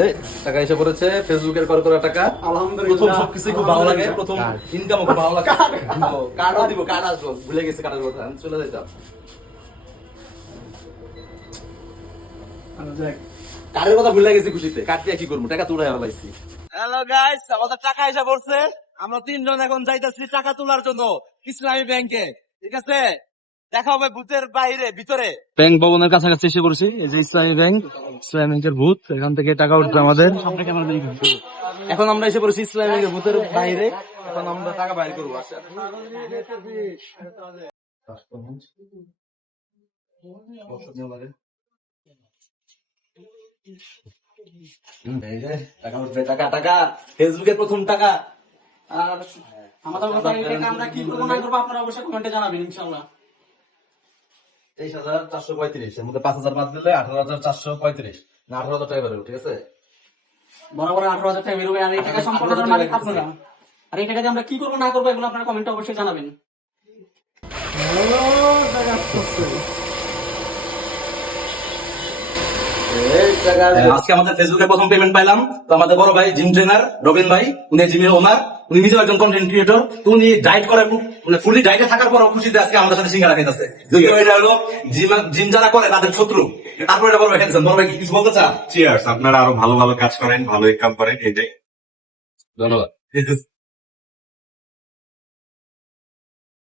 এই টাকা এসে পড়েছে ফেসবুকের করা টাকা। প্রথম সবকিছু খুব ভালো লাগে, প্রথম ইনকামও খুব ভালো লাগে। কার্ডও দিব, কার্ড আসবো, ভুলে গেছে কার্ডের কথা, আমি চলে যাইতাম। কার্ডের কথা ভুলে গেছি খুশিতে, কার্ড দিয়ে কি করবো, টাকা তুলে পাইছি। হ্যালো গাইস, আমাদের টাকা এসে পড়ছে। আমরা তিনজন এখন যাইতেছি টাকা তোলার জন্য ইসলামী ব্যাংকে। ঠিক আছে, দেখা হবে বুথের বাইরে ভিতরে। ব্যাংক ভবনের কাছাকাছি এসে পড়ছি। এই যে ইসলামী ব্যাংকের বুথ, এখান থেকে টাকা উঠবে আমাদের। এখন আমরা এসে পড়েছি ইসলামী ব্যাংকের বুথের বাইরে। এখন আমরা টাকা বাইর করবো। আচ্ছা, টাকা উঠবে, টাকা টাকা, ফেসবুকের প্রথম টাকা। আর আমাদের কথা আমরা কি করবো না করবো আপনারা অবশ্যই কমেন্টে জানাবেন ইনশাআল্লাহ। 23,435 এর মধ্যে 5,000 বাদ দিলে 18,435 না 18,000 টাকা বেরোবে। ঠিক আছে, বরাবর 18,000 টাকা বেরোবে। আর এই টাকা সম্পূর্ণ মালিক আপনারা। আর এই টাকা দিয়ে আমরা কি করবো না করবো এগুলো আপনারা কমেন্টে অবশ্যই জানাবেন। আজকে আমাদের ফেসবুকে প্রথম পেমেন্ট পাইলাম। তো আমাদের বড় ভাই জিম ট্রেনার রবিন ভাই, উনি জিমের ওনার, উনি নিজেও একজন কন্টেন্ট ক্রিয়েটর। তো উনি ডায়েট করে, মানে ফুলি ডায়েটে থাকার পর খুশিতে আজকে আমাদের সাথে সিঙ্গারা খাইতেছে। যদিও এটা হলো জিম যারা করে তাদের শত্রু। তারপর এটা বড় ভাই খাইতেছেন। বড় ভাই কিছু বলতে চান? চিয়ার্স, আপনারা আরো ভালো ভালো কাজ করেন, ভালো ইনকাম করেন, এটাই। ধন্যবাদ।